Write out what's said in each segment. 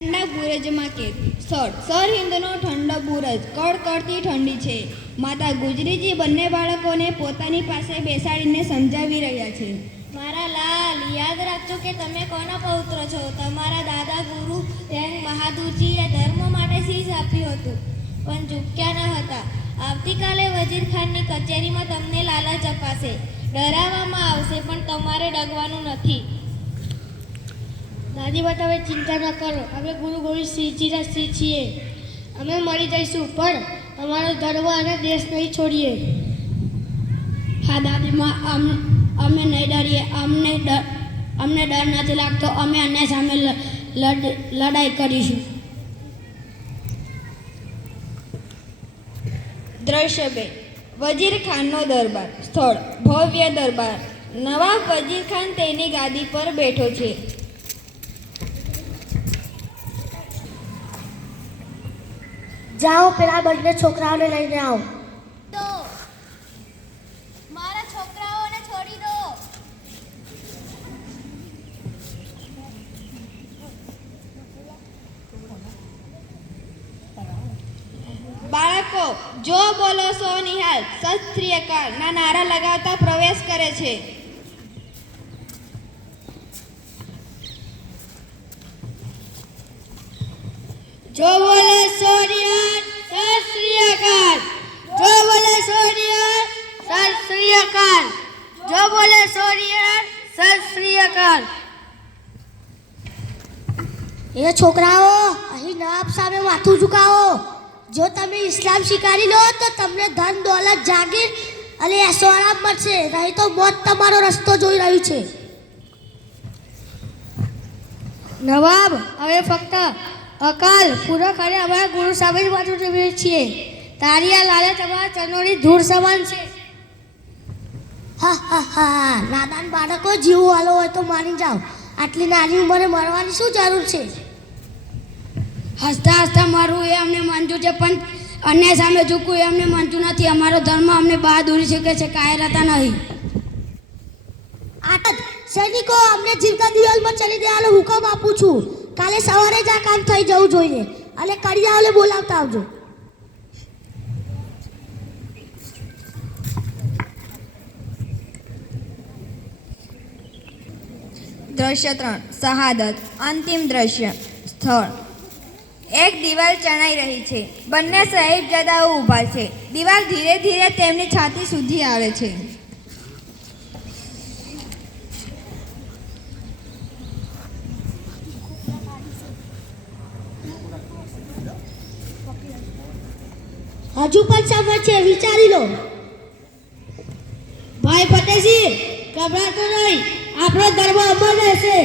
ઠંડા બુરજમાં કેદ સરહિંદનો ઠંડો બુરજ કડકડતી ઠંડી છે. માતા ગુજરીજી બંને બાળકોને પોતાની પાસે બેસાડીને સમજાવી રહ્યા છે. મારા લાલ, યાદ રાખજો કે તમે કોના પૌત્ર છો. તમારા દાદા ગુરુ તેગ બહાદુરજીએ ધર્મ માટે શીશ આપ્યું હતું, પણ ઝૂક્યા ન હતા. આવતીકાલે વજીરખાનની કચેરીમાં તમને લાલચ અપાશે, ડરાવવામાં આવશે, પણ તમારે ડગવાનું નથી. દાદીબા, તમે ચિંતા ન કરો. અમે ગુરુ ગોવિંદ સિંહજીના સિંહ છીએ. અમે મરી જઈશું, પણ અમારો ધર્મ અને દેશ નહીં છોડીએ. હા દાદીમાં, અમે નહીં ડરીએ. અમને ડર નથી લાગતો. અમે અન્યાય સામે લડાઈ કરીશું. દ્રશ્ય 2. વજીરખાનનો દરબાર. સ્થળ ભવ્ય દરબાર. નવાબ વજીરખાન તેની ગાદી પર બેઠો છે. જાઓ, પેલા બંને છોકરાઓને લઈને આવો. મારા છોકરાઓને છોડી દો. બાળકો, જો બોલો સો નિહાલ, સત શ્રી અકાલ ના નારા લગાવતા પ્રવેશ કરે છે. જો બોલે સો નિહાલ, સત શ્રી અકાલ. જો બોલે સો નિહાલ, સત શ્રી અકાલ. જો બોલે સો નિહાલ, સત શ્રી અકાલ. એ છોકરાઓ, અહીં નવાબ સામે માથું ઝુકાવો. જો તમે ઇસ્લામ સ્વીકારી લો તો તમને ધન, દોલત, જાગીર અને એશોઆરામ મળશે, નહીં તો મોત તમારો રસ્તો જોઈ રહ્યું છે. નવાબ, હવે ફક્ત અકાલ પૂરો કરે અમારા ગુરુ સામે જ માથું ઝુકાવીએ છીએ. તારી આ લાલચ અમારા ચરણોની ધૂળ સમાન છે. હા હા હા, નાદાન બાળકો, જીવ વાલો હોય તો માની જાઓ. આટલી નાની ઉંમરે મરવાની શું જરૂર છે? હસતા હસતા મારવું એ અમને મંજૂર છે, પણ અન્યાય સામે ઝૂકવું એ અમને મંજૂર નથી. અમારો ધર્મ અમને બહાદુરી શીખે છે, કાયરતા નહીં. આટદ સૈનિકો, અમને જીવતા દિવાલમાં ચલી દેવાનો હુકમ આપું છું. કાલે સવારે જ આ કામ થઈ જવું જોઈએ, અને કડિયાઓને બોલાવતા આવજો. દ્રશ્ય 3. શહાદત. અંતિમ દ્રશ્ય. સ્થળ એક દિવાલ ચણાઈ રહી છે. બંને સાહિબજાદાઓ ઊભા છે. દિવાલ ધીરે ધીરે તેમની છાતી સુધી આવે છે. હજુ પણ સમય છે, વિચારી લો. ભાઈ ફતેહસિંહ, ગભરાતો નહીં. આપણો ધર્મ અમર રહેશે.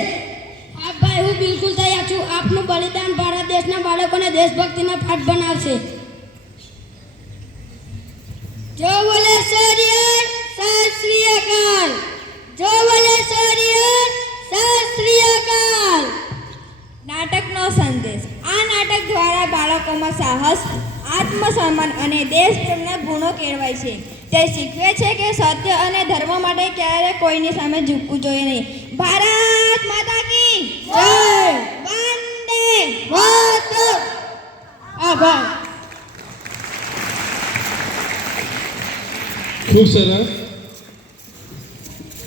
હા ભાઈ, હું બિલકુલ તૈયાર છું. આપનું બલિદાન ભારત દેશના બાળકોને દેશભક્તિના પાઠ બનાવશે. જો બોલે સરિયર, સત શ્રી અકાલ. જો બોલે સરિયર, સત શ્રી અકાલ. નાટકનો સંદેશ. આ નાટક દ્વારા બાળકોમાં સાહસ, આત્મસન્માન અને દેશપ્રેમના ગુણો કેળવાય છે. તે શીખવે છે કે સત્ય અને ધર્મ માટે ક્યારે કોઈની સામે ઝૂકવું જોઈએ નહીં. ભારત માતા કી જય. વંદે માતરમ. આભાર. ખૂબ સરસ.